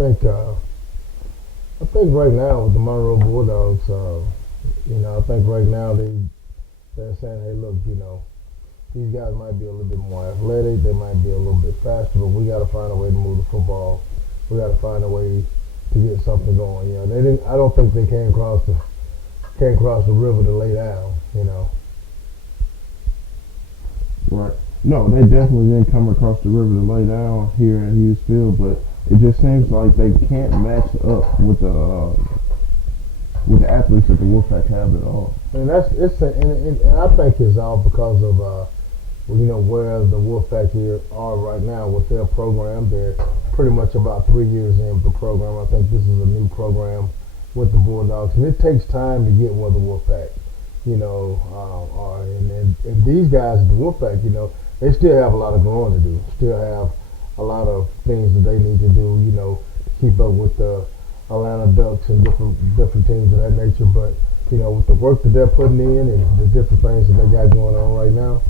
I think right now with the Monroe Bulldogs, I think right now they're saying, hey, look, these guys might be a little bit more athletic, they might be a little bit faster, but we got to find a way to move the football. We got to find a way to get something going. They didn't. I don't think they came across the river to lay down. Right. No, they definitely didn't come across the river to lay down here in Hughesville, but it just seems like they can't match up with the athletes that the Wolfpack have at all. And and I think it's all because of where the Wolfpack here are right now with their program. They're pretty much about 3 years in the program. I think this is a new program with the Bulldogs, and it takes time to get where the Wolfpack, are. And these guys at the Wolfpack, they still have a lot of growing to do. Still have a lot of things that they need to do, to keep up with the Atlanta Ducks and different teams of that nature. But with the work that they're putting in and the different things that they got going on right now,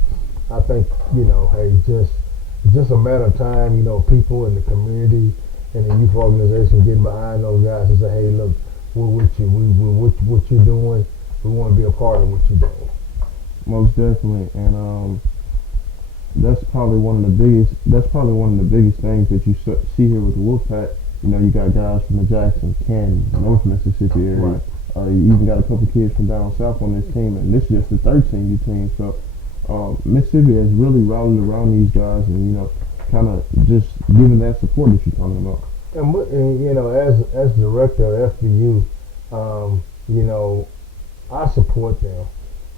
I think hey, just a matter of time. People in the community and the youth organization getting behind those guys and say, hey, look, we're with you. We're what you're doing. We want to be a part of what you're doing. Most definitely, and that's probably one of the biggest things that you see here with the Wolfpack. You got guys from the Jackson, Canton, North Mississippi area. Right. You even got a couple kids from down south on this team, and this is just the 13U team. So Mississippi has really rallied around these guys, and kind of just giving that support that you're talking about. And as director of FBU, I support them.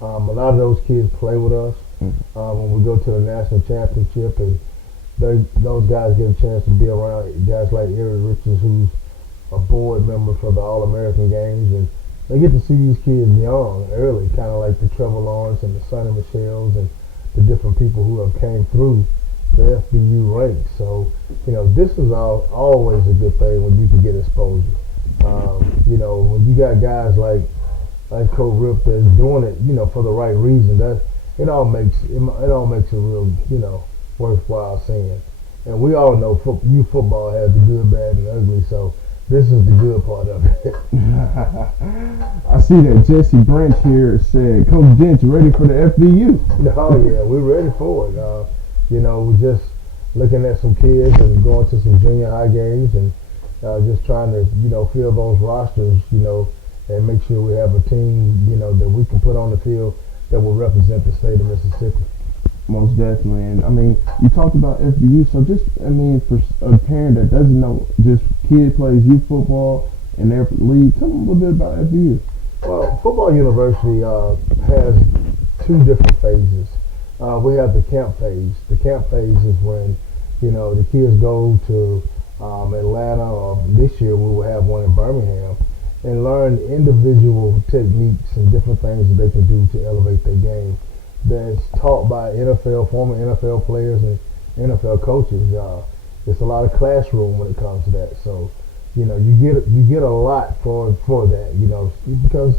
A lot of those kids play with us when we go to the national championship, and those guys get a chance to be around guys like Eric Richards, who's a board member for the All-American Games, and they get to see these kids young, early, kind of like the Trevor Lawrence and the Sonny Michelle's and the different people who have came through the FBU ranks. So, this is always a good thing when you can get exposure. When you got guys like Coach Rip that's doing it, for the right reason, that it all makes it real, worthwhile seeing. And we all know youth football has the good, bad, and ugly. So this is the good part of it. I see that Jesse Branch here said, Coach Dent, you ready for the FBU? Oh yeah, we're ready for it. We're just looking at some kids and going to some junior high games and just trying to fill those rosters, and make sure we have a team that we can put on the field that will represent the state of Mississippi. Most definitely. And you talked about FBU, so just for a parent that doesn't know, just kid plays youth football in their league, tell them a little bit about FBU. Well, Football University has two different phases. We have the camp phase. The camp phase is when the kids go to Atlanta, or this year we will have one in Birmingham, and learn individual techniques and different things that they can do to elevate their game. That's taught by former NFL players and NFL coaches. It's a lot of classroom when it comes to that. So, you get a lot for that. Because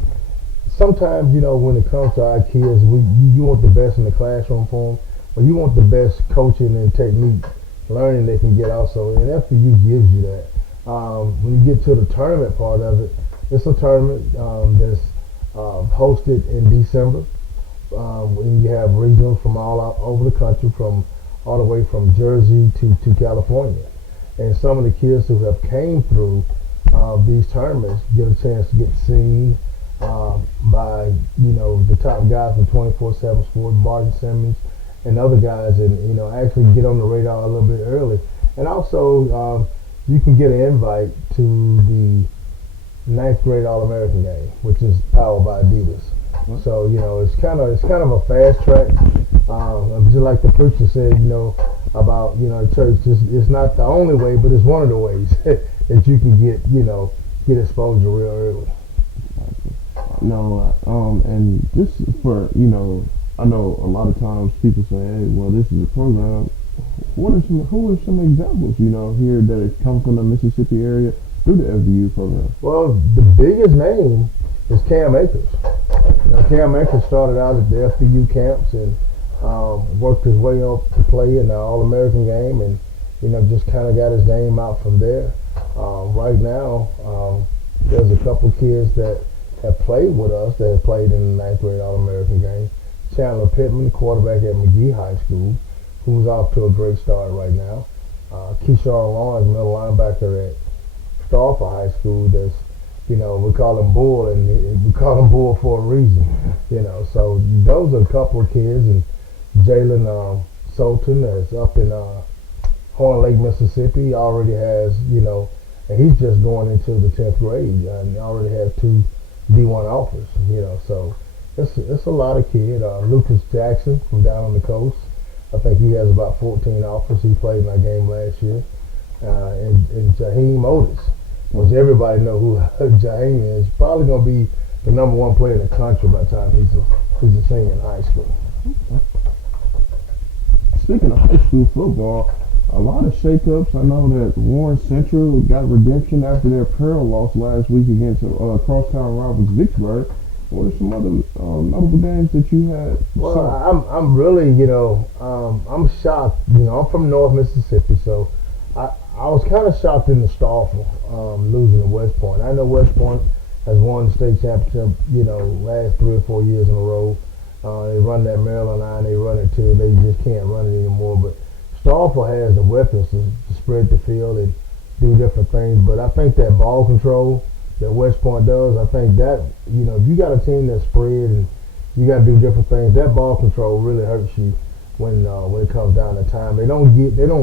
sometimes when it comes to our kids, you want the best in the classroom for them, but you want the best coaching and technique learning they can get also. And FBU gives you that. When you get to the tournament part of it, it's a tournament that's hosted in December. When you have regionals from all over the country, all the way from Jersey to California, and some of the kids who have came through these tournaments get a chance to get seen by the top guys from 24/7 Sports, Barton Simmons, and other guys, and actually get on the radar a little bit early. And also you can get an invite to the 9th grade All-American game, which is powered by Adidas. So it's kind of a fast track. Just like the preacher said, about church. It's not the only way, but it's one of the ways that you can get exposure real early. No, and just for I know a lot of times people say, hey, well, this is a program. Who are some examples here that have come from the Mississippi area through the FBU program? Well, the biggest name is Cam Akers. Cam Akers started out at the FBU camps and worked his way up to play in the All-American game, and just kind of got his name out from there. Right now, there's a couple kids that have played with us that have played in the ninth grade All-American game. Chandler Pittman, quarterback at McGee High School, who's off to a great start right now. Keyshawn Lawrence, middle linebacker at Stauffer High School. That's, we call him Bull, and we call him Bull for a reason. So those are a couple of kids, and Jalen Sultan is up in Horn Lake, Mississippi. Already has, and he's just going into the 10th grade, and he already has 2 D1 offers. So it's a lot of kids. Lucas Jackson from down on the coast. I think he has about 14 offers. He played in our game last year. And Jaheim Otis, which everybody know who Jaheim is. Probably going to be the number 1 player in the country by the time he's a senior in high school. Speaking of high school football, a lot of shakeups. I know that Warren Central got redemption after their Pearl loss last week against crosstown rivals Vicksburg. What are some other notable games that you had? Well, I'm really, I'm shocked. I'm from North Mississippi, so I was kind of shocked in the Stauffer losing to West Point. I know West Point has won the state championship, last 3 or 4 years in a row. They run that Maryland line, they run it too. They just can't run it anymore. But Stauffer has the weapons to spread the field and do different things. But I think that ball control that West Point does, I think that, if you got a team that's spread and you got to do different things, that ball control really hurts you when it comes down to time. They don't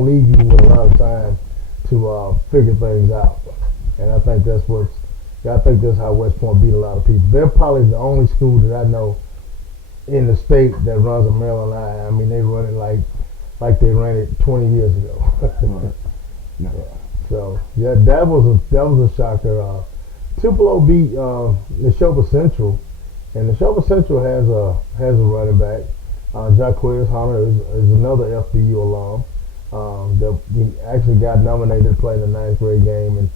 leave you with a lot of time to figure things out. And I think that's how West Point beat a lot of people. They're probably the only school that I know in the state that runs a Maryland line. I mean, they run it like they ran it 20 years ago. Right. No. Yeah. So yeah, that was a shocker. Tupelo beat Neshoba Central, and Neshoba Central has a running back. Jaquez Hunter is another FBU alum. He actually got nominated to play in the ninth grade game and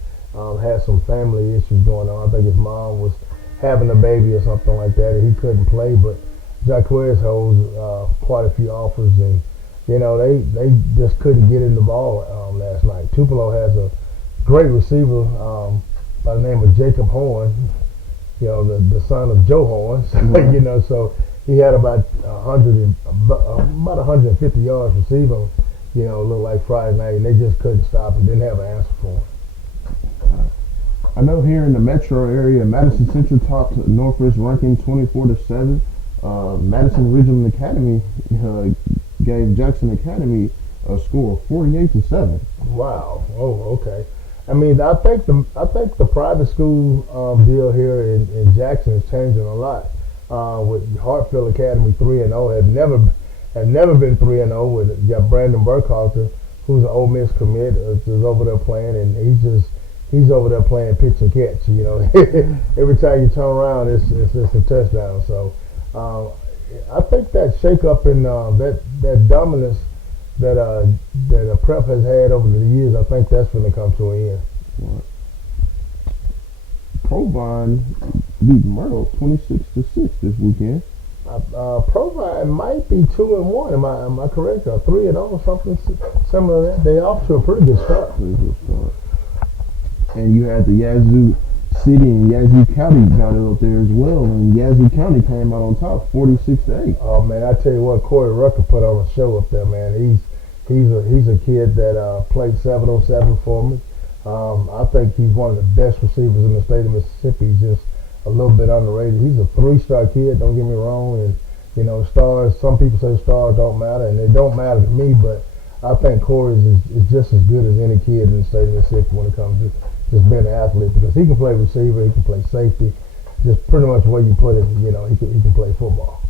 had some family issues going on. I think his mom was having a baby or something like that, and he couldn't play. But Jaquez holds quite a few offers, and they just couldn't get in the ball last night. Tupelo has a great receiver by the name of Jacob Horn, the son of Joe Horn. So he had about 150 yards receiving, looked like Friday night, and they just couldn't stop him. Didn't have an answer for him. I know here in the metro area, Madison Central topped Northwest ranking 24-7. Madison Ridgeland Academy gave Jackson Academy a score of 48-7. Wow. Oh, okay. I mean, I think the private school deal here in Jackson is changing a lot. With Hartfield Academy 3-0, have never been 3-0. You got Brandon Burkhalter, who's an Ole Miss commit, is over there playing, and he's over there playing pitch and catch. Every time you turn around, it's a touchdown. So I think that shakeup in that dominance that a prep has had over the years, I think that's going to come to an end. Right. Provine beat Myrtle 26-6 this weekend. Provine might be 2-1. Am I correct? Or 3-0, something similar to that. They off to a pretty good start. And you had the Yazoo City and Yazoo County got it up there as well, and Yazoo County came out on top, 46-8. Oh man, I tell you what, Corey Rucker put on a show up there, man. He's a kid that played 7-on-7 for me. I think he's one of the best receivers in the state of Mississippi. He's just a little bit underrated. He's a 3-star kid. Don't get me wrong, and stars. Some people say stars don't matter, and they don't matter to me. But I think Corey is just as good as any kid in the state of Mississippi when it comes to just being an athlete, because he can play receiver, he can play safety, just pretty much where you put it, he can play football.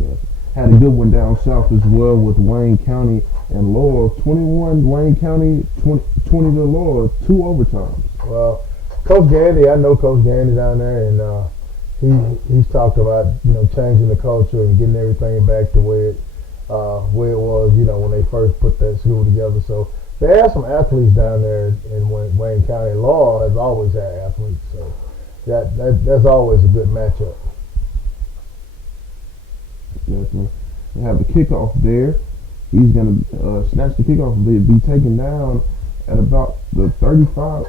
Yeah. Had a good one down south as well with Wayne County and Laurel. 21 Wayne County, 20 to Laurel, 2 overtimes. Well, Coach Gandy, I know Coach Gandy down there, and he's talked about changing the culture and getting everything back to where it was, when they first put that school together. So they have some athletes down there in Wayne County. Laurel has always had athletes, so that's always a good matchup. Definitely. They have the kickoff there. He's going to snatch the kickoff and be taken down at about the 35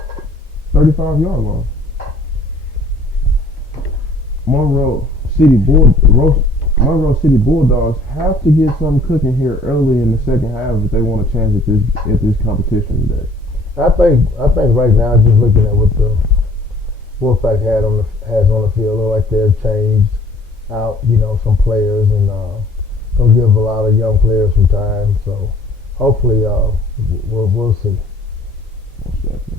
35-yard line. Monroe City Monroe City Bulldogs have to get something cooking here early in the second half if they want a chance at this competition today. I think right now, just looking at what the Wolfpack has on the field, look like they've changed out, some players and gonna give a lot of young players some time. So hopefully, we'll see. Most definitely.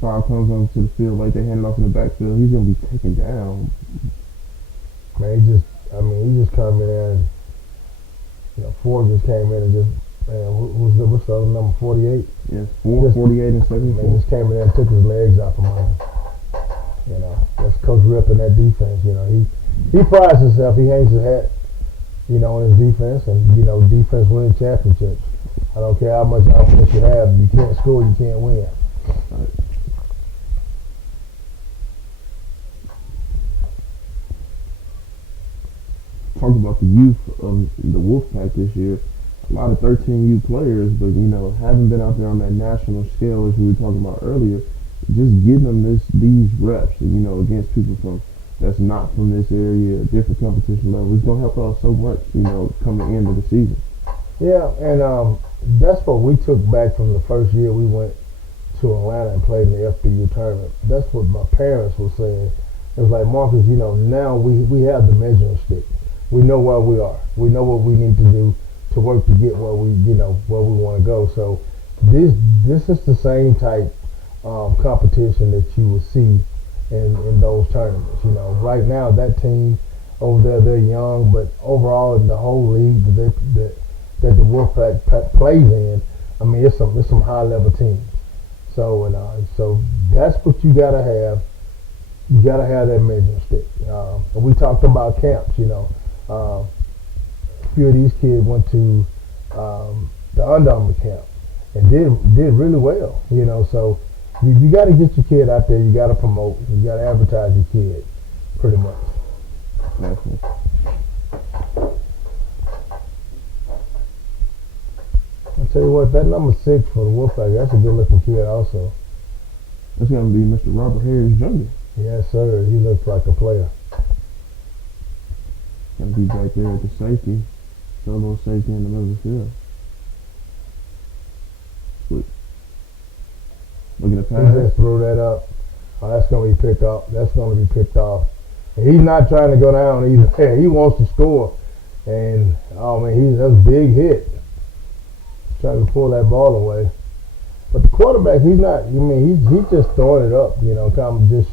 Foul comes onto the field like they hand it off in the backfield. He's gonna be taken down. Man, he just come in there and Ford just came in and just what's the other number 48? Yeah, 48 and 74. Man, just came in there and took his legs out from under. That's Coach Rip in that defense. He prides himself. He hangs his hat, on his defense, and defense winning championships. I don't care how much offense you have. If you can't score, you can't win. Right. Talk about the youth of the Wolfpack this year. A lot of 13U players, but haven't been out there on that national scale as we were talking about earlier. Just getting them these reps, against people that's not from this area, different competition level, it's gonna help out so much, coming into the season. Yeah, and that's what we took back from the first year we went to Atlanta and played in the FBU tournament. That's what my parents were saying. It was like, Marcus, now we have the measuring stick. We know where we are. We know what we need to do to work to get where we want to go. So this is the same type competition that you will see in those tournaments. Right now that team over there, they're young, but overall in the whole league that the Wolfpack plays in, it's some high level teams. So so that's what you gotta have. You gotta have that measuring stick. And we talked about camps. A few of these kids went to the Under Armour camp and did really well. So you got to get your kid out there. You got to promote. You got to advertise your kid, pretty much. Definitely. I'll tell you what, that number 6 for the Wolfpack, that's a good looking kid also. That's going to be Mr. Robert Harris Jr. Yes, sir. He looks like a player. Going to be back there at the safety. Solo safety in the middle of the field. Sweet. Looking at pass. He just threw that up. Oh, that's going to be picked up. That's going to be picked off. And he's not trying to go down either. He wants to score. And, that's a big hit. Trying to pull that ball away. But the quarterback, he's not, he's just throwing it up, kind of just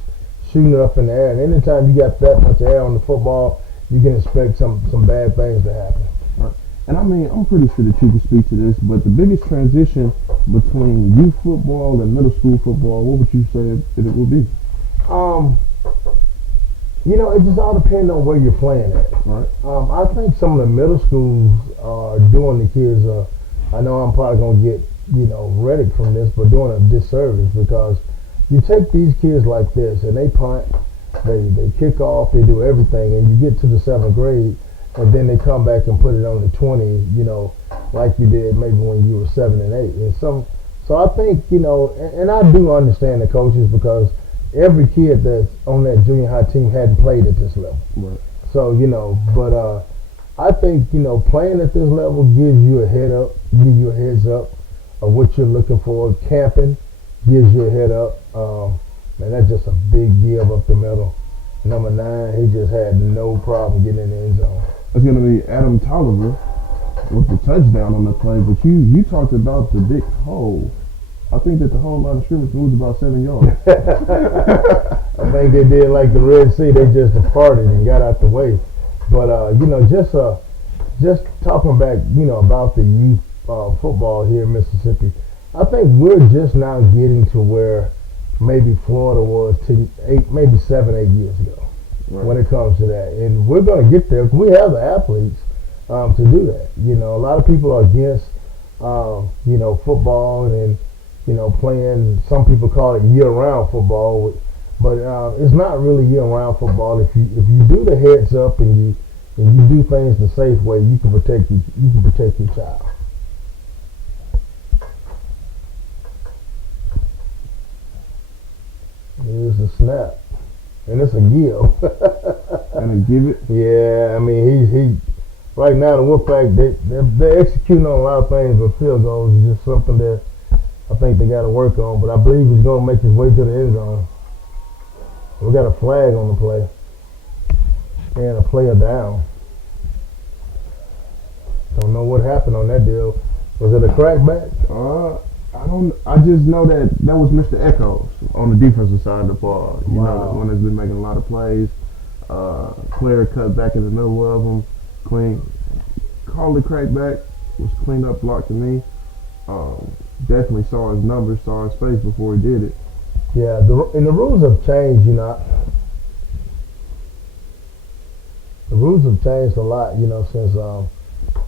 shooting it up in the air. And anytime you got that much air on the football, you can expect some bad things to happen. Right. And I'm pretty sure that you can speak to this, but the biggest transition between youth football and middle school football, what would you say that it would be? It just all depends on where you're playing at. Right. I think some of the middle schools are doing the kids, I know I'm probably going to get, Reddick from this, but doing a disservice because you take these kids like this and they punt, they kick off, they do everything, and you get to the 7th grade, and then they come back and put it on the 20, like you did maybe when you were 7 and 8. And so I think, and I do understand the coaches because every kid that's on that junior high team hadn't played at this level. Right. So, but I think, playing at this level gives you a heads up of what you're looking for. Camping gives you a head up. Man, that's just a big give up the middle. Number 9, he just had no problem getting in the end zone. It's going to be Adam Tolliver with the touchdown on the play, but you talked about the big hole. I think that the whole line of scrimmage moved about 7 yards. I think they did like the Red Sea. They just departed and got out the way. But, just talking back, about the youth football here in Mississippi, I think we're just now getting to where maybe Florida was maybe 7-8 years ago. Right. When it comes to that. And we're going to get there because we have the athletes to do that. A lot of people are against, football and, playing, some people call it year-round football, but it's not really year-round football. If you do the heads up and you do things the safe way, you can protect your child. snap, and it's a give. And a give it. Yeah, I mean he right now the Wolfpack they're executing on a lot of things, but field goals is just something that I think they got to work on. But I believe he's going to make his way to the end zone. We got a flag on the play and a player down. Don't know what happened on that deal. Was it a crackback? I don't. I just know that was Mr. Echoes on the defensive side of the ball. You know, the one that's been making a lot of plays. Player cut back in the middle of them. Clean. Called the crackback. Was cleaned up block to me. Definitely saw his numbers, saw his face before he did it. Yeah, and the rules have changed. You know, the rules have changed a lot. You know, since I,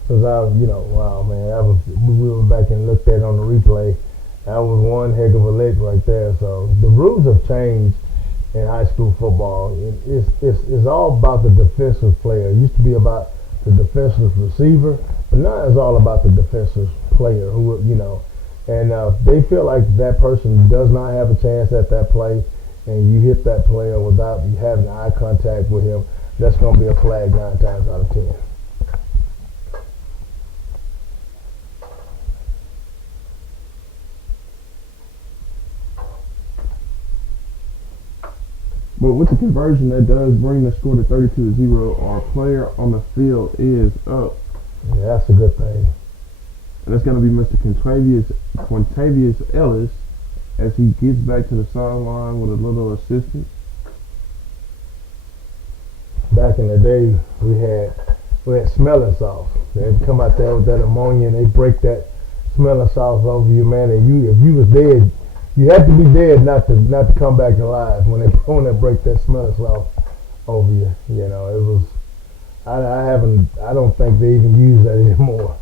you know, wow, man, we went back and looked at it on the replay. That was one heck of a lick right there. So the rules have changed in high school football. It's all about the defensive player. It used to be about the defensive receiver, but now it's all about the defensive player who, you know, and they feel like that person does not have a chance at that play, and you hit that player without you having eye contact with him, that's going to be a flag 9 times out of 10. But with the conversion, that does bring the score to 32-0. Our player on the field is up. Yeah, that's a good thing. And that's going to be Mr. Quintavious Ellis as he gets back to the sideline with a little assistance. Back in the day, we had smelling sauce. They'd come out there with that ammonia and they break that smelling sauce over you, man. And if you was dead, you had to be dead not to come back alive when they break that smelling sauce over you. You know, it was. I don't think they even use that anymore.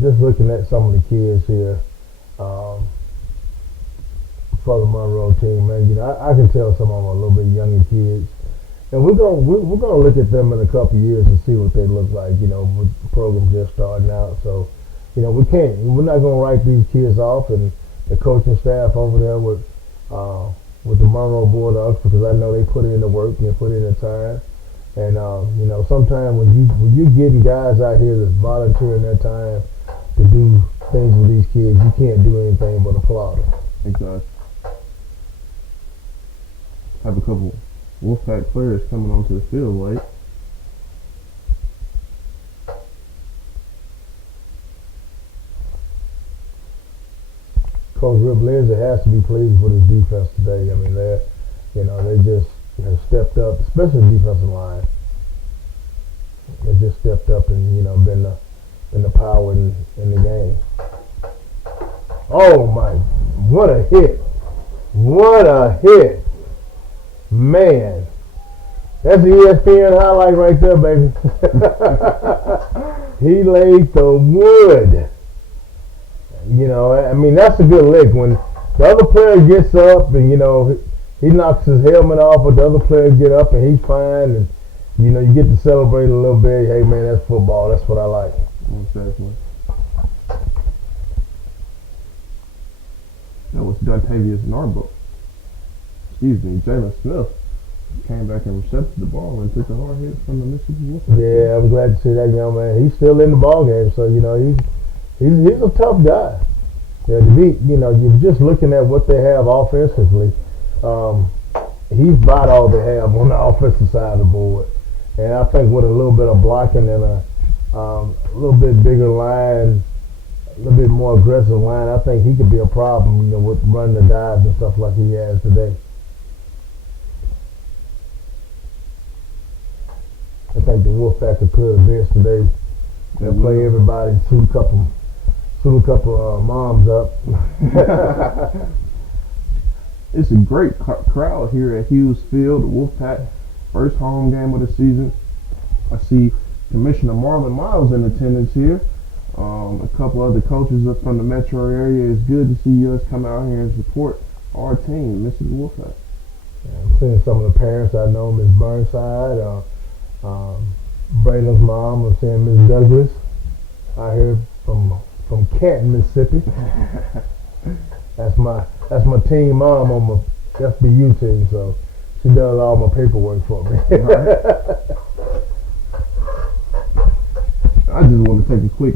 Just looking at some of the kids here for the Monroe team, man, you know, I can tell some of them are a little bit younger kids, and we're gonna look at them in a couple of years and see what they look like. You know, with the program just starting out, so you know we're not gonna write these kids off, and the coaching staff over there with the Monroe Bulldogs, because I know they put in the work and put in the time. And you know, sometimes when you're getting guys out here that's volunteering their time to do things with these kids, you can't do anything but applaud them. Exactly. Have a couple Wolfpack players coming onto the field late. Coach Rip Lindsay has to be pleased with his defense today. I mean, they just have stepped up, especially the defensive line. They just stepped up and, you know, been the power in the game. Oh my, what a hit. What a hit. Man. That's the ESPN highlight right there, baby. He laid the wood. You know, I mean, that's a good lick. When the other player gets up and, you know, he knocks his helmet off, but the other player get up and he's fine, and you know you get to celebrate a little bit. Hey man, that's football. That's what I like. Exactly. That was Dontavius Narbo. Excuse me, Jalen Smith came back and recepted the ball and took a hard hit from the Mississippi Wolfpack. Yeah, I'm glad to see that young man. He's still in the ball game, so you know he's a tough guy. Yeah, to be, you know, you're just looking at what they have offensively. He's about all they have on the offensive side of the board, and I think with a little bit of blocking and a little bit bigger line, a little bit more aggressive line, I think he could be a problem, you know, with running the dives and stuff like he has today. I think the Wolfpack could put a bench today. They'll play everybody, suit a couple moms up. It's a great crowd here at Hughes Field, the Wolfpack first home game of the season. I see Commissioner Marlon Miles in attendance here. A couple other coaches up from the metro area. It's good to see us come out here and support our team, Mississippi Wolfpack. I'm seeing some of the parents I know, Miss Burnside, Braylon's mom. I'm seeing Miss Douglas out here from Canton, Mississippi. That's my team mom on my FBU team, so she does all my paperwork for me. I just want to take a quick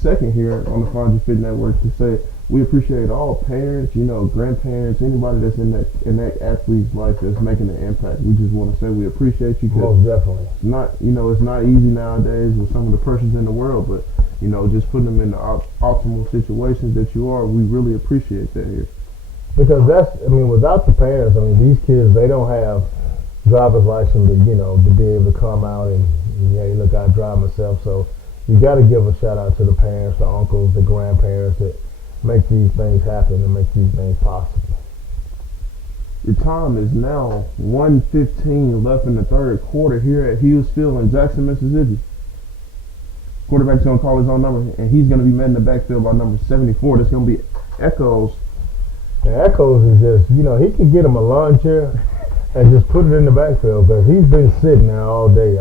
second here on the Find Your Fit Network to say we appreciate all parents, grandparents, anybody that's in that athlete's life that's making an impact. We just want to say we appreciate you. Most definitely. It's not, it's not easy nowadays with some of the pressures in the world, but just putting them in the optimal situations that you are, we really appreciate that here. Because without the parents, these kids, they don't have driver's license to be able to come out and, hey, look, I drive myself. So you got to give a shout out to the parents, the uncles, the grandparents that make these things happen and make these things possible. The time is now 1:15 left in the third quarter here at Hughes Field in Jackson, Mississippi. Quarterback's going to call his own number, and he's going to be met in the backfield by number 74. That's going to be Echoes. The Echoes is just, he can get him a lawn chair and just put it in the backfield because he's been sitting there all day.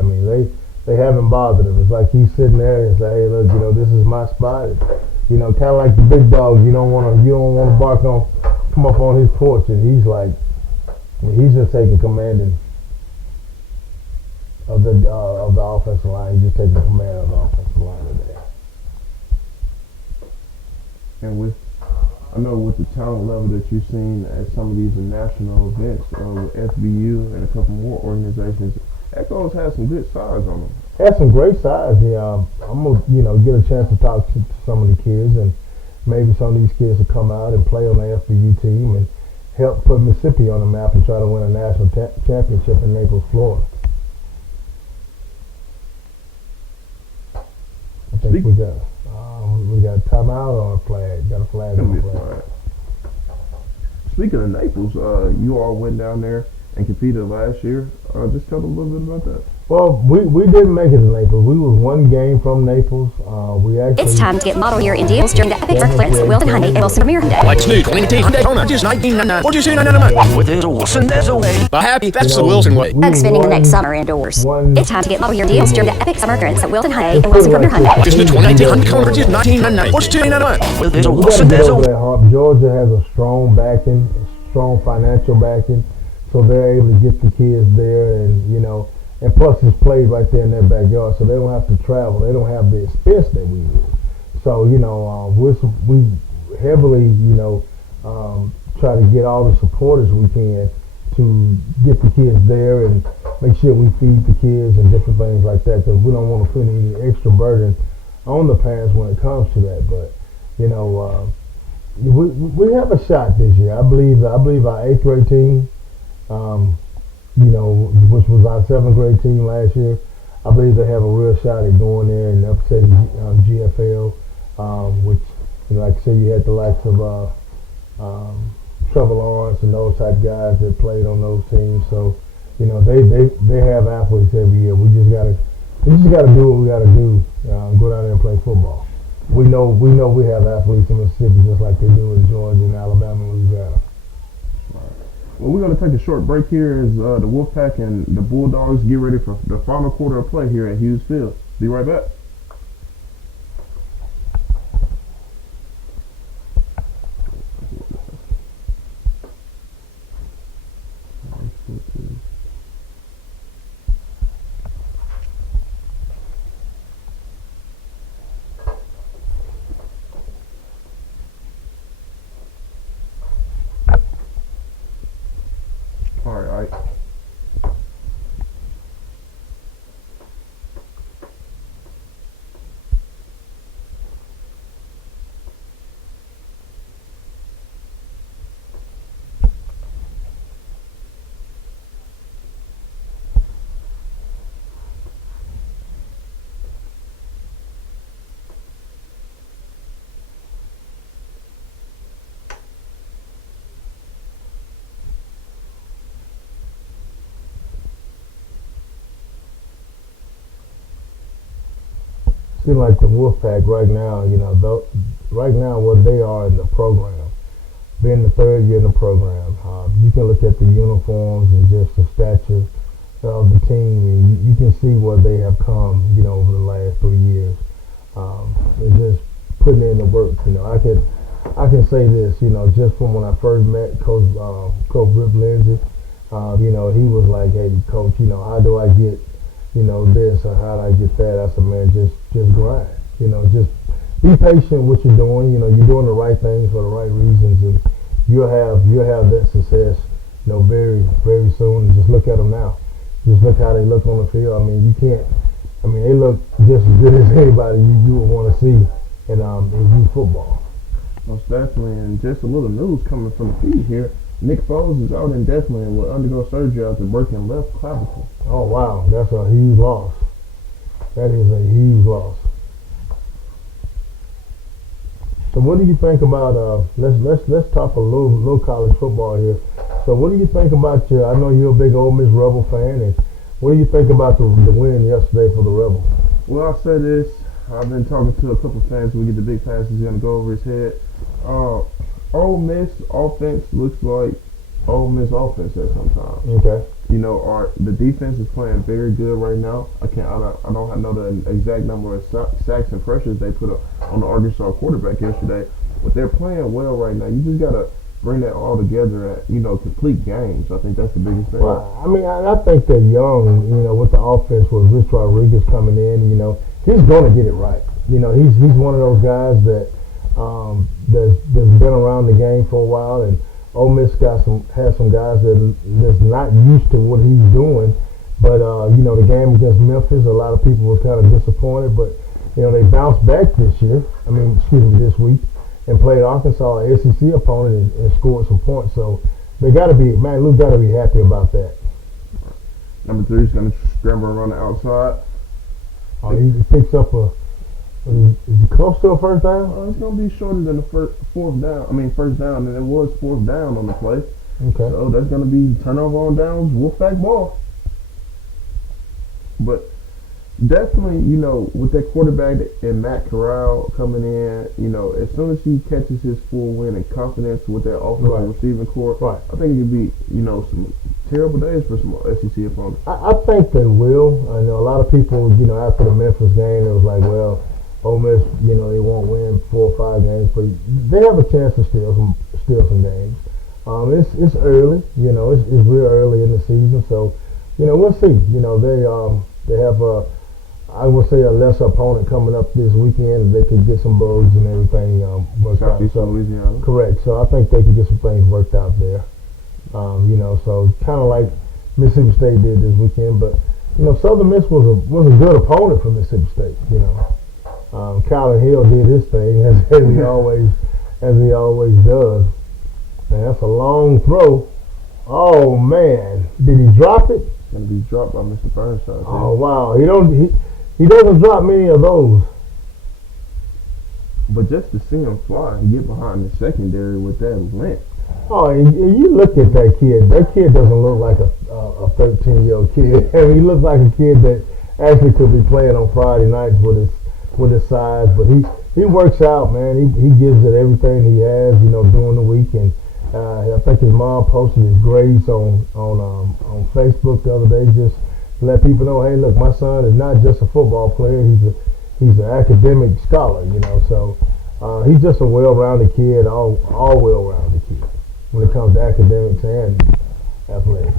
They haven't bothered him. It's like he's sitting there and say, hey, look, this is my spot. Kind of like the big dogs. You don't want to come up on his porch, and he's just taking command of the offensive line. He's just taking command of the offensive line today. And I know with the talent level that you've seen at some of these national events with FBU and a couple more organizations, Echoes has some good size on them. Has some great size. Yeah, I'm gonna get a chance to talk to some of the kids, and maybe some of these kids will come out and play on the FBU team and help put Mississippi on the map and try to win a national championship in Naples, Florida. I think we got a timeout or a flag. Got a flag on the flag. Speaking of Naples, you all went down there and competed last year. Just tell them a little bit about that. Well, we didn't make it to Naples. We was one game from Naples. It's time to get model year in deals during the Epic for clearance at Wilton Hyundai and Wilson Premier Hyundai. Like new 20 Hyundai Kona, just $19.99. What do you say, $9.99? With it, Wilson, there's a way. But happy, that's the Wilson way. Spending the next summer indoors. It's time to get model year deals during the Epic summer clearance at Wilton Hyundai and Wilson Premier Hyundai. Just new 20 Hyundai Kona, just $19.99. What's $2.99? With it, Wilson, there's a way. Georgia has a strong backing, strong financial backing, so they're able to get the kids there, and and plus it's played right there in their backyard, so they don't have to travel. They don't have the expense that we do. So we heavily try to get all the supporters we can to get the kids there and make sure we feed the kids and different things like that, because we don't want to put any extra burden on the parents when it comes to that. But we have a shot this year. I believe our 8th grade team, which was our 7th grade team last year, I believe they have a real shot at going there and upsetting GFL, which, like I said, you had the likes of Trevor Lawrence and those type guys that played on those teams. So, they have athletes every year. We just gotta do what we gotta do. Go down there and play football. We know we have athletes in Mississippi just like they do in Georgia and Alabama and Louisiana. Well, we're going to take a short break here as the Wolfpack and the Bulldogs get ready for the final quarter of play here at Hughes Field. Be right back. All right. Seem like the Wolfpack right now, right now what they are in the program, being the third year in the program. You can look at the uniforms and just the stature of the team, and you can see where they have come, over the last 3 years. And just putting in the work. I can say this, just from when I first met Coach Rip Lindsay, he was like, hey, Coach, how do I get, this or how do I get that? I said, man, just grind. Just be patient with what you're doing. You're doing the right things for the right reasons, and you'll have that success, very, very soon. And just look at them now. Just look how they look on the field. They look just as good as anybody you would want to see in youth football. Most definitely, and just a little news coming from the feed here. Nick Foles is out indefinitely and will undergo surgery after breaking left clavicle. Oh wow, that's a huge loss. That is a huge loss. So what do you think about? Let's talk a little college football here. So what do you think about I know you're a big Ole Miss Rebel fan, and what do you think about the win yesterday for the Rebels? Well, I'll say this. I've been talking to a couple fans. We get the big pass. He's going to go over his head. Ole Miss offense looks like Ole Miss offense at sometimes. Okay. The defense is playing very good right now. I don't know the exact number of sacks and pressures they put on the Arkansas quarterback yesterday, but they're playing well right now. You just gotta bring that all together and complete games. I think that's the biggest thing. Well, I think they're young. With the offense with Rich Rodriguez coming in, he's gonna get it right. He's one of those guys that's been around the game for a while, and Ole Miss has some guys that's not used to what he's doing. But the game against Memphis, a lot of people was kind of disappointed, but they bounced back this week, and played Arkansas, an SEC opponent, and scored some points. So Luke got to be happy about that. Number 3 is going to scramble around the outside. He picks up is he close to a first down? It's going to be shorter than the first down, and it was fourth down on the play. Okay. So that's going to be turnover on downs, Wolfpack ball. But definitely, with that quarterback and Matt Corral coming in, as soon as he catches his full win and confidence with that offensive receiving core, I think it could be, some terrible days for some SEC opponents. I think they will. I know a lot of people, after the Memphis game, it was like, well, Ole Miss, they won't win 4 or 5 games, but they have a chance to steal some games. It's early, it's real early in the season, so we'll see. They have I would say a lesser opponent coming up this weekend. They could get some bugs and everything worked out. Southeast Louisiana. Correct. So I think they could get some things worked out there. So kind of like Mississippi State did this weekend, but Southern Miss was a good opponent for Mississippi State. Kyler Hill did his thing as he always does. Man, that's a long throw. Oh man, did he drop it? It's gonna be dropped by Mr. Burnside. Oh wow, he doesn't drop many of those. But just to see him fly and get behind the secondary with that length. Oh, and you look at that kid. That kid doesn't look like a 13-year-old kid. He looks like a kid that actually could be playing on Friday nights with his size. But he works out, man. He gives it everything he has, during the week. And I think his mom posted his grades on Facebook the other day, just to let people know, hey, look, my son is not just a football player. He's an academic scholar, So he's just a well-rounded kid, all well-rounded kid when it comes to academics and athletics.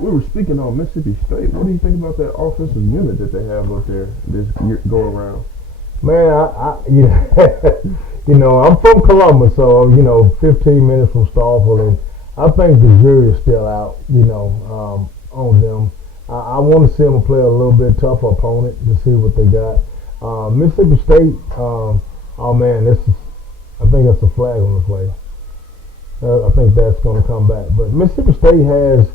We were speaking on Mississippi State. What do you think about that offensive unit that they have up there this go around? Man, I'm from Columbus, so 15 minutes from Starkville, and I think the jury is still out, on them. I want to see them play a little bit tougher opponent to see what they got. Mississippi State, oh man, I think that's a flag on the play. I think that's going to come back. But Mississippi State has,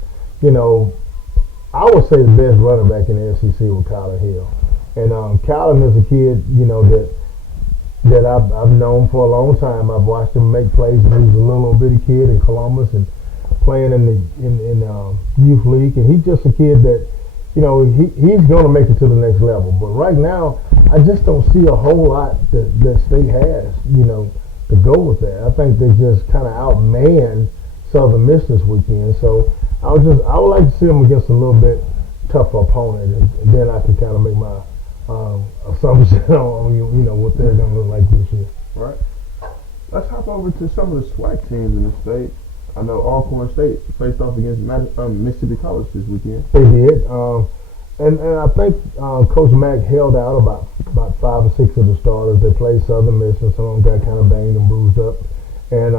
I would say the best running back in the SEC with Kyler Hill. And Kyler is a kid, that I've known for a long time. I've watched him make plays when he was a little bitty kid in Columbus and playing in the youth league. And he's just a kid that, he's going to make it to the next level. But right now, I just don't see a whole lot that State has, to go with that. I think they just kind of outmanned Southern Miss this weekend. So I would like to see them against a little bit tougher opponent, and then I can kind of make my assumption on what they're going to look like this year. Right. Let's hop over to some of the SWAC teams in the state. I know Alcorn State faced off against Mississippi College this weekend. They did, and I think Coach Mack held out about 5 or 6 of the starters. They played Southern Miss, and some of them got kind of banged and bruised up, and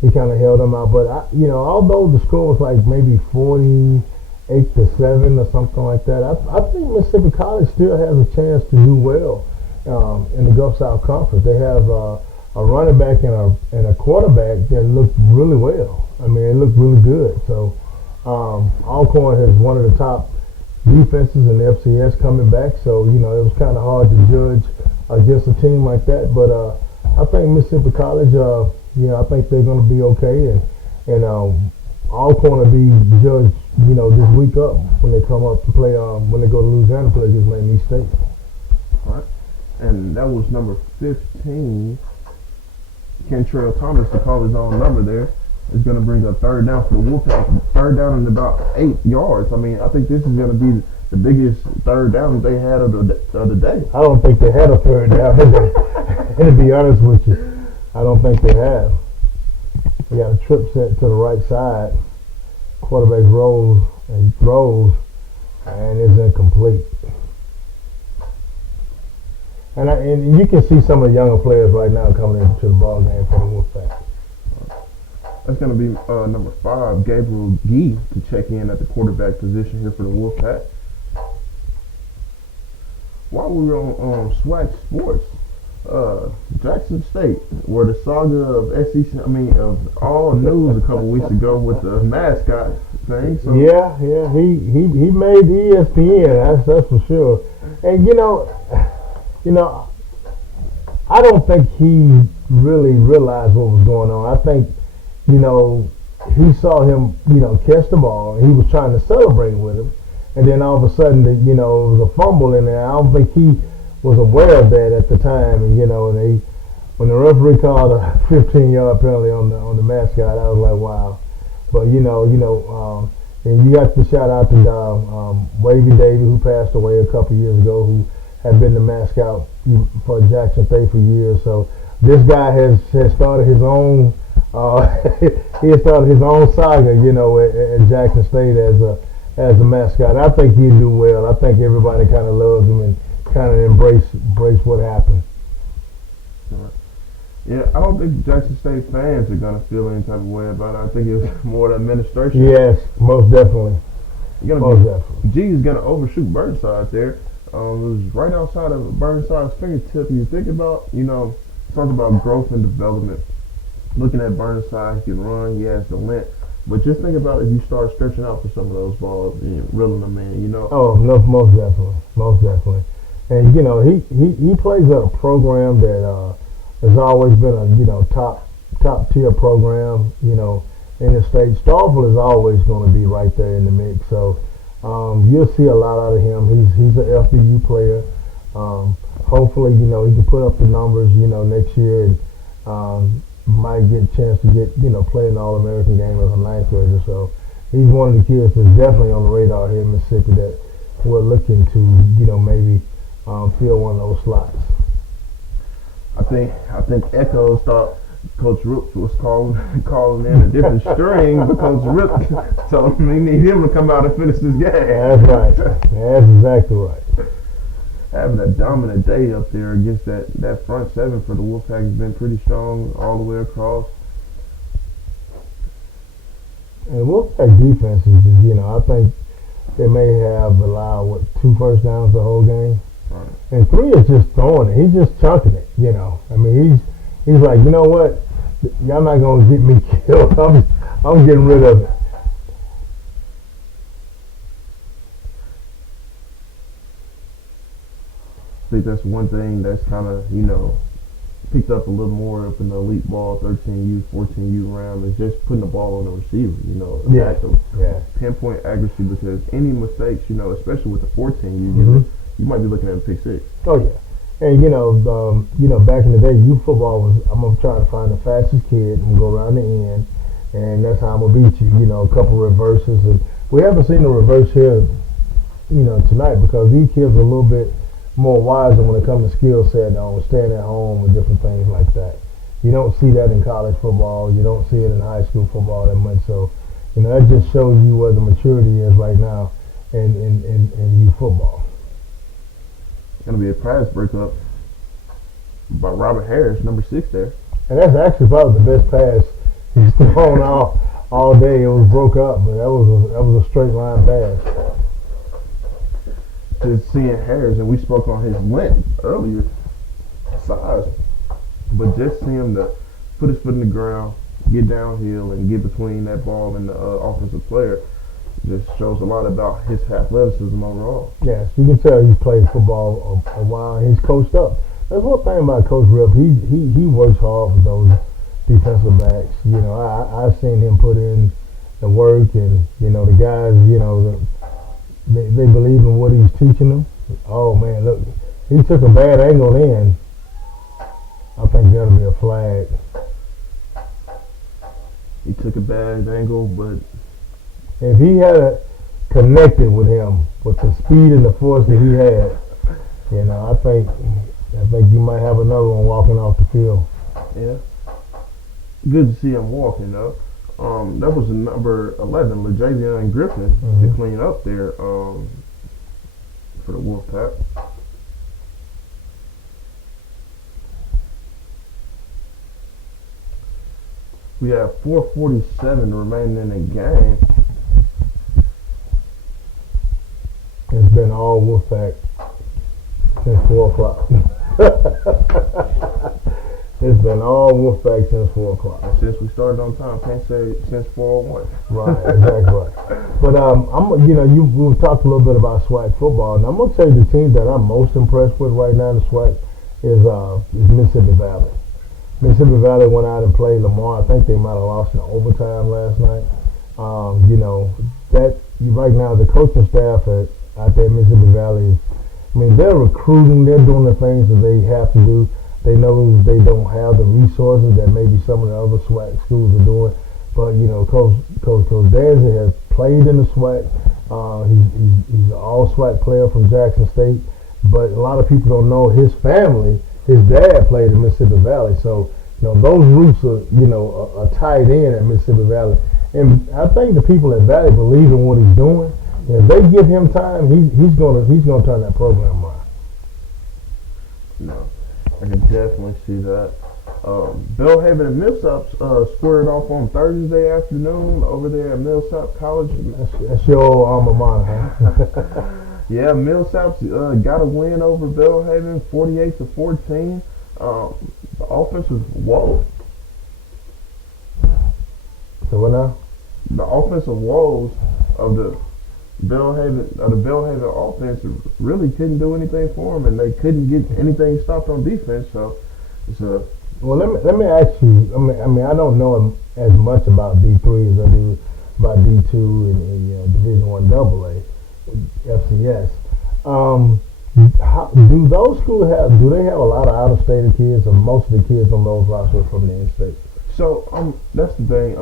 he kind of held them out. But although the score was like maybe 48-7 or something like that, I think Mississippi College still has a chance to do well in the Gulf South Conference. They have a running back and a quarterback that looked really well. I mean, it looked really good. So Alcorn has one of the top defenses in the FCS coming back. So it was kind of hard to judge against a team like that. But I think Mississippi College, I think they're going to be okay, and Alcorn will be judged, this week up when they come up to play. When they go to Louisiana to play against Miami State. All right, and that was number 15. Kentrell Thomas to call his own number there is going to bring up third down for the Wolfpack. Third down in about 8 yards. I mean, I think this is going to be the biggest third down they had of the day. I don't think they had a third down today. To be honest with you, I don't think they have. They got a trip set to the right side. Quarterback rolls and throws, and it's incomplete. And you can see some of the younger players right now coming into the ball game for the Wolfpack. That's going to be number 5, Gabriel Gee, to check in at the quarterback position here for the Wolfpack. While we were on SWAC sports, Jackson State, where the saga of of all news a couple weeks ago with the mascot thing. So. Yeah, he made ESPN. That's for sure. And I don't think he really realized what was going on. I think, he saw him, catch the ball, and he was trying to celebrate with him. And then all of a sudden, it was a fumble in there. I don't think he was aware of that at the time. And, when the referee called a 15-yard penalty on the mascot, I was like, wow. But, and you got to shout out to Wavy Davy, who passed away a couple years ago, who had been the mascot for Jackson State for years. So this guy has started his own he has started his own saga, at Jackson State as a mascot. I think he'll do well. I think everybody kind of loves him and kind of embrace what happened. Yeah, I don't think Jackson State fans are going to feel any type of way about it. I think it's more the administration. Yes, most definitely. G is going to overshoot Burnside there. It was right outside of Burnside's fingertip. You think about, talk about growth and development. Looking at Burnside, he can run, he has the length. But just think about if you start stretching out for some of those balls and reeling them in, Oh, no, most definitely. And, he plays at a program that has always been a, top tier program, in the state. Starkville is always going to be right there in the mix. So you'll see a lot out of him. He's an FBU player. Hopefully, he can put up the numbers, next year, and might get a chance to play an All-American game as a ninth grader. So he's one of the kids that's definitely on the radar here in Mississippi that we're looking to, maybe fill one of those slots. I think Echoes thought Coach Rooks was calling in a different string because Rooks told him he need him to come out and finish this game. That's right. That's exactly right. Having a dominant day up there against that front seven for the Wolfpack has been pretty strong all the way across. And Wolfpack defense is, I think they may have allowed 2 first downs the whole game. Right. And 3 is just throwing it. He's just chunking it, I mean, he's like, you know what? Y'all not going to get me killed. I'm getting rid of it. I think that's one thing that's kind of, picked up a little more up in the elite ball, 13U, 14U round, is just putting the ball on the receiver, pinpoint accuracy, because any mistakes, especially with the 14U, you might be looking at a pick 6. Oh, yeah. And back in the day, youth football was I'm gonna try to find the fastest kid. I'm gonna go around the end, and that's how I'm gonna beat you. A couple reverses, and we haven't seen a reverse here, tonight because these kids are a little bit more wiser when it comes to skill set on staying at home and different things like that. You don't see that in college football. You don't see it in high school football that much. So, that just shows you where the maturity is right now in youth football. Going to be a pass breakup by Robert Harris, number 6 there. And that's actually probably the best pass he's thrown all day. It was broke up, but that was a straight line pass. Just seeing Harris, and we spoke on his length earlier, size, but just seeing him to put his foot in the ground, get downhill, and get between that ball and the offensive player just shows a lot about his athleticism overall. Yes, you can tell he's played football a while, and he's coached up. That's one thing about Coach Rip. He works hard with those defensive backs. I've seen him put in the work, and the guys, they believe in what he's teaching them. Oh man, look, he took a bad angle in. I think that'll be a flag. He took a bad angle, but if he had connected with him with the speed and the force that he had, I think you might have another one walking off the field. Yeah. Good to see him walking though. That was number 11, LaJavion Griffin, to clean up there for the Wolfpack. We have 4:47 remaining in the game. It's been all Wolfpack since 4 o'clock. It's been all Wolfpack since 4 o'clock. And since we started on time, can't say since 4:01. Right, exactly right. But we've talked a little bit about SWAC football, and I'm gonna tell you the team that I'm most impressed with right now in the SWAC is Mississippi Valley. Mississippi Valley went out and played Lamar. I think they might have lost in overtime last night. Right now the coaching staff out there in Mississippi Valley they're recruiting. They're doing the things that they have to do. They know they don't have the resources that maybe some of the other SWAC schools are doing. But Coach Dazzy has played in the SWAC. He's an all SWAC player from Jackson State. But a lot of people don't know his family. His dad played in Mississippi Valley, so those roots are tied in at Mississippi Valley, and I think the people at Valley believe in what he's doing. If they give him time, he's gonna turn that program around. No, I can definitely see that. Belhaven and Millsaps squared off on Thursday afternoon over there at Millsap College. That's your old alma mater, huh? Yeah, Millsaps got a win over Belhaven, 48-14. The offense was woes. So what now? The offensive woes of the Belhaven offense really couldn't do anything for them, and they couldn't get anything stopped on defense. So it's a well. Let me ask you. I don't know as much about D3 as I do about D2 and Division I AA. FCS. Do those schools have a lot of out-of-state kids, or most of the kids on those rosters from the in-state? So that's the thing.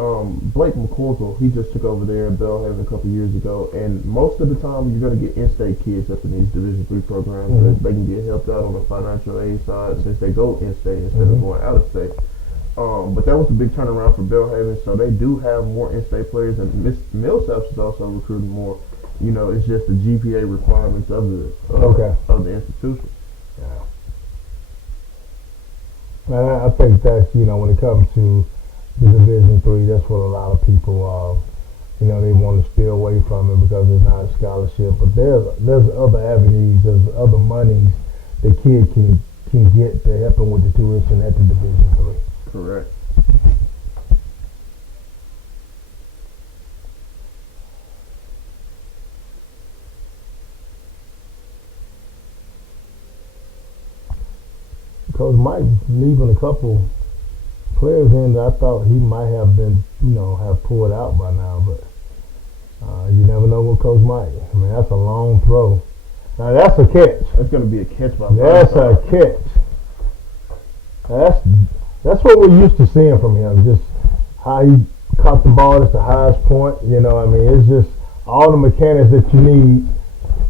Blake McCorkle, he just took over there at Belhaven a couple years ago, and most of the time you're going to get in-state kids up in these Division III programs. Mm-hmm. They can get helped out on the financial aid side since they go in-state instead of going out-of-state. But that was the big turnaround for Belhaven, so they do have more in-state players, and Millsaps is also recruiting more. It's just the GPA requirements of the institution. Yeah. And I think that's, when it comes to the Division III, that's what a lot of people, they want to stay away from it because it's not a scholarship. But there's other avenues, there's other monies the kid can get to help him with the tuition at the Division III. Correct. Coach Mike leaving a couple players in that I thought he might have been, have pulled out by now, but you never know with Coach Mike. That's a long throw. Now that's a catch. That's going to be a catch by That's a catch. That's what we're used to seeing from him. Just how he caught the ball at the highest point. You know, I mean, it's just all the mechanics that you need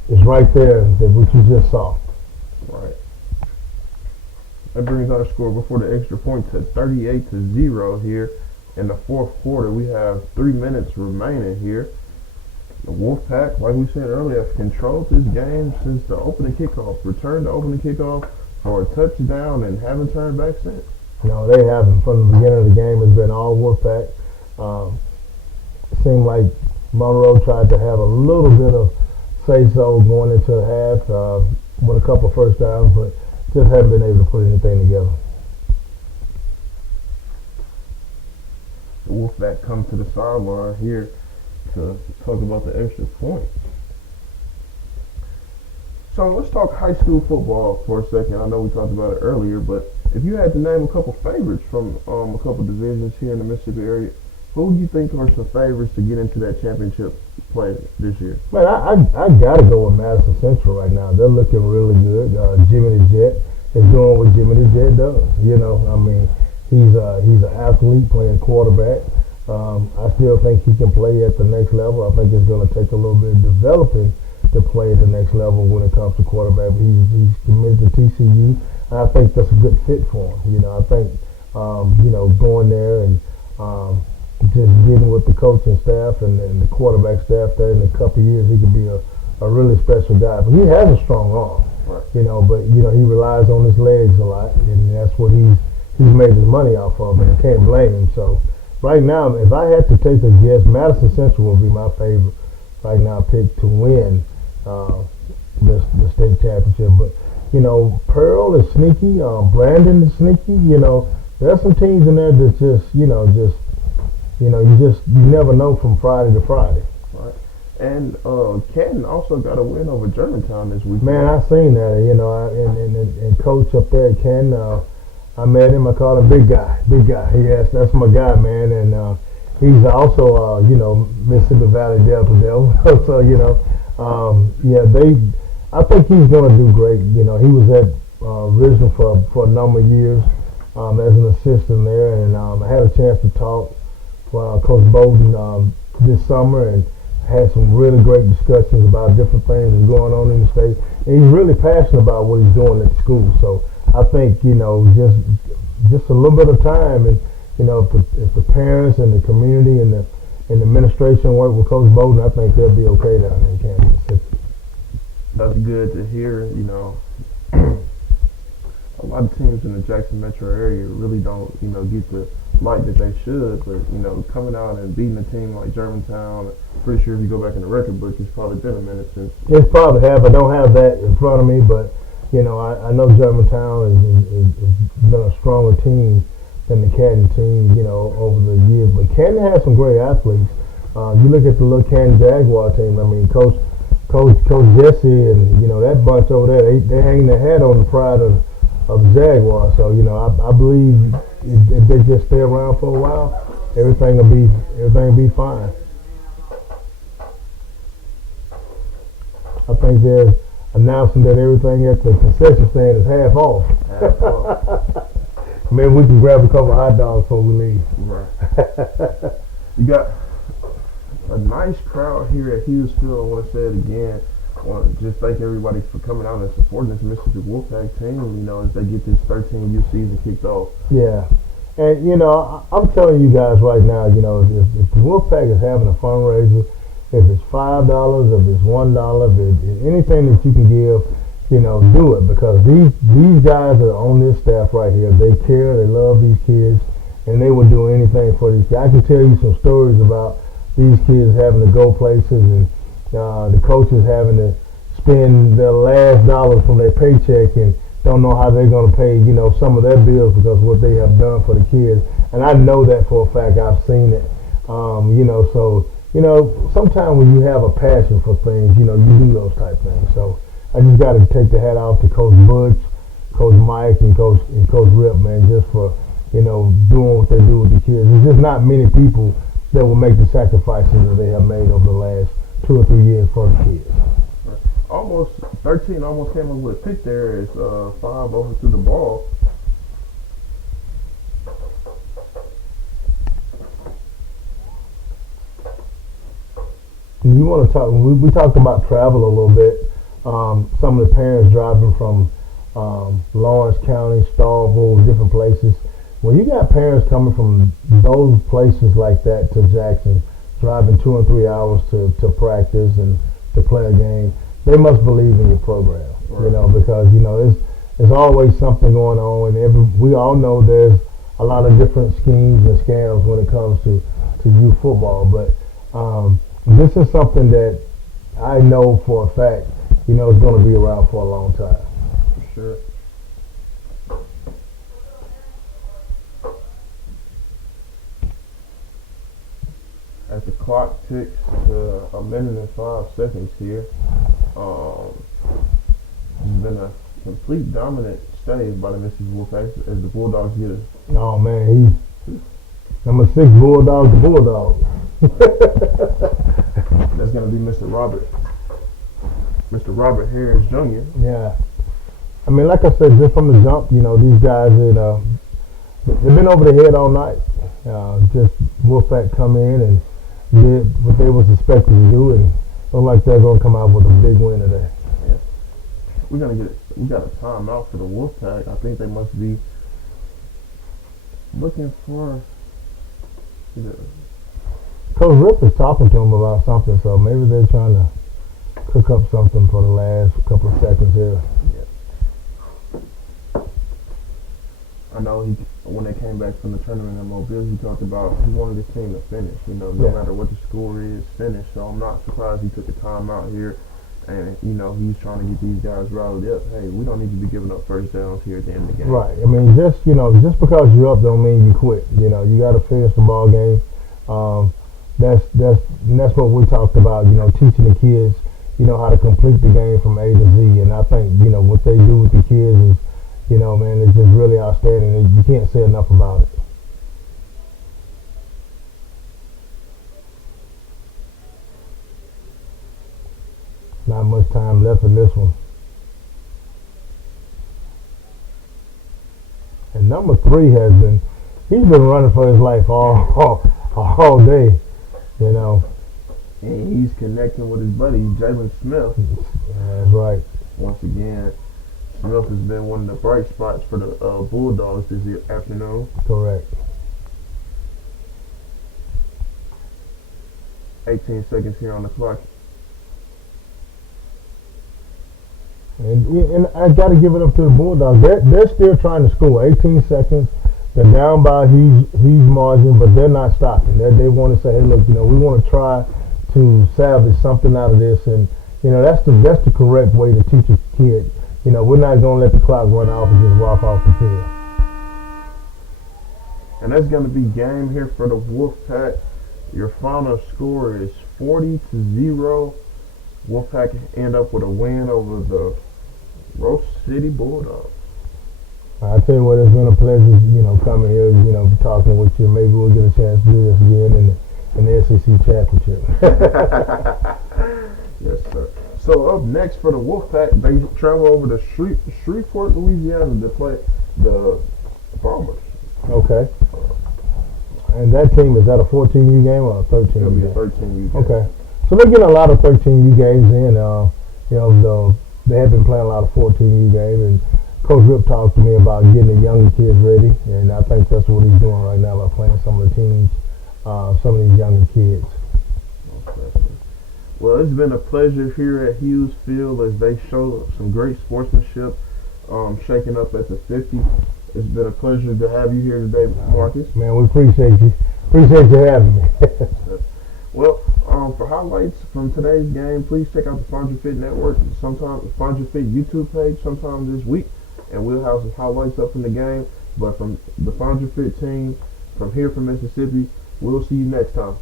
is right there. That what you just saw. Right. That brings our score before the extra point to 38-0 here in the fourth quarter. We have 3 minutes remaining here. The Wolfpack, like we said earlier, have controlled this game since the opening kickoff. Returned the opening kickoff for a touchdown and haven't turned back since. No, they haven't. From the beginning of the game, it's been all Wolfpack. Seemed like Monroe tried to have a little bit of say-so going into the half with a couple first downs, but just haven't been able to put anything together. The Wolfpack come to the sideline here to talk about the extra point. So let's talk high school football for a second. I know we talked about it earlier, but if you had to name a couple favorites from a couple divisions here in the Mississippi area, who do you think are some favorites to get into that championship play this year? Man, I got to go with Madison Central right now. They're looking really good. Jimmy the Jet is doing what Jimmy the Jet does. You know, I mean, he's an athlete playing quarterback. I still think he can play at the next level. I think it's going to take a little bit of developing to play at the next level when it comes to quarterback. But he's committed to TCU. I think that's a good fit for him. You know, I think going there and just getting with the coaching staff and the quarterback staff there in a couple of years, he could be a really special guy. But he has a strong arm, right. you know. But he relies on his legs a lot, and that's what he's made his money off of, and I can't blame him. So right now, if I had to take a guess, Madison Central would be my favorite right now pick to win the state championship. But Pearl is sneaky. Brandon is sneaky. There's some teams in there that you never know from Friday to Friday. Right. And Canton also got a win over Germantown this week. Man, I seen that. And coach up there at Canton, I met him. I call him Big Guy. Big Guy. Yes, that's my guy, man. And he's also Mississippi Valley Delta Devil. So I think he's going to do great. He was at Original for a number of years as an assistant there, and I had a chance to talk to Coach Bowden this summer and had some really great discussions about different things that's going on in the state. And he's really passionate about what he's doing at the school. So I think just a little bit of time, and if the parents and the community and the administration work with Coach Bowden, I think they'll be okay down there in Kansas City. That's good to hear. A lot of teams in the Jackson metro area really don't, get the light that they should. But, coming out and beating a team like Germantown, pretty sure if you go back in the record book, it's probably been a minute since. It's probably have. I don't have that in front of me, but, I know Germantown has been a stronger team than the Canton team, over the years. But Canton has some great athletes. You look at the little Canton Jaguar team. I mean, Coach Jesse and that bunch over there, they hang their hat on the pride of the Jaguars. So I believe if they just stay around for a while, everything will be fine. I think they're announcing that everything at the concession stand is half off. Half off. Maybe we can grab a couple of hot dogs before we leave. Right. You got a nice crowd here at Hughesville. I want to say it again. I want to just thank everybody for coming out and supporting this Mississippi Wolfpack team, as they get this 13U season kicked off. Yeah. And, I'm telling you guys right now, if the Wolfpack is having a fundraiser, if it's $5, if it's $1, if it's anything that you can give, do it, because these guys are on this staff right here. They care, they love these kids, and they will do anything for these kids. I can tell you some stories about these kids having to go places and the coaches having to spend their last dollars from their paycheck and don't know how they're going to pay, some of their bills because of what they have done for the kids. And I know that for a fact. I've seen it. Sometimes when you have a passion for things, you do those type things. So I just got to take the hat off to Coach Butch, Coach Mike, and Coach Rip, man, just for, doing what they do with the kids. There's just not many people that will make the sacrifices that they have made over the last 2 or 3 years for the kids. almost 13 almost came up with a pick there as 5 over to the ball. You want to talk? We talked about travel a little bit. Some of the parents driving from Lawrence County, Starville, different places. When you got parents coming from those places like that to Jackson, driving 2 and 3 hours to practice and to play a game, they must believe in your program. Right. You know, because there's always something going on, and we all know there's a lot of different schemes and scams when it comes to youth football. But this is something that I know for a fact, is going to be around for a long time. For sure. As the clock ticks to 1 minute and 5 seconds here, it's been a complete dominant stave by the Mississippi Wolfpack as the Bulldogs get it. Oh man, number 6 Bulldogs, the Bulldogs. That's gonna be Mr. Robert Harris Jr. Yeah, I mean, like I said, just from the jump, these guys they've been over the head all night. Just Wolfpack come in and did what they was expected to do, and look like they're gonna come out with a big win today. Yeah. We got a timeout for the Wolfpack. I think they must be looking for. Coach Rip is talking to them about something, so maybe they're trying to cook up something for the last couple of seconds here. Yeah. I know when they came back from the tournament in Mobile, he talked about he wanted his team to finish. No matter what the score is, finish. So I'm not surprised he took a timeout here, and he's trying to get these guys riled up. Hey, we don't need to be giving up first downs here at the end of the game. Right. I mean, just because you're up don't mean you quit. You got to finish the ball game. That's what we talked about. Teaching the kids, how to complete the game from A to Z. And I think what they do with the kids is, man, it's just really outstanding. You can't say enough about it. Not much time left in this one. And number 3 he's been running for his life all day, And he's connecting with his buddy, Jalen Smith. Yeah, that's right. Once again, Smith has been one of the bright spots for the Bulldogs this afternoon. Correct. 18 seconds here on the clock. And I got to give it up to the Bulldogs. They're still trying to score. 18 seconds. They're down by a huge margin, but they're not stopping. They want to say, hey, look, we want to try to salvage something out of this, and that's the correct way to teach a kid. We're not going to let the clock run off and just walk off the field. And that's going to be game here for the Wolfpack. Your final score is 40-0. Wolfpack end up with a win over the Rose City Bulldogs. I tell you what, it's been a pleasure, coming here, talking with you. Maybe we'll get a chance to do this again in the SEC championship. Yes, sir. So up next for the Wolfpack, they travel over to Shreveport, Louisiana to play the Bombers. Okay. And that team, is that a 14U game or a 13U game? It'll be a 13U game. Okay. So they're getting a lot of 13U games in. They have been playing a lot of 14U games, and Coach Rip talked to me about getting the younger kids ready, and I think that's what he's doing right now by playing some of the teams, some of these younger kids. Okay. Well, it's been a pleasure here at Hughes Field as they show some great sportsmanship, shaking up at the 50. It's been a pleasure to have you here today, Marcus. Man, we appreciate you. Appreciate you having me. Well, for highlights from today's game, please check out the Find Your Fit Network, sometimes Find Your Fit YouTube page sometime this week, and we'll have some highlights up from the game. But from the Find Your Fit team, from here from Mississippi, we'll see you next time.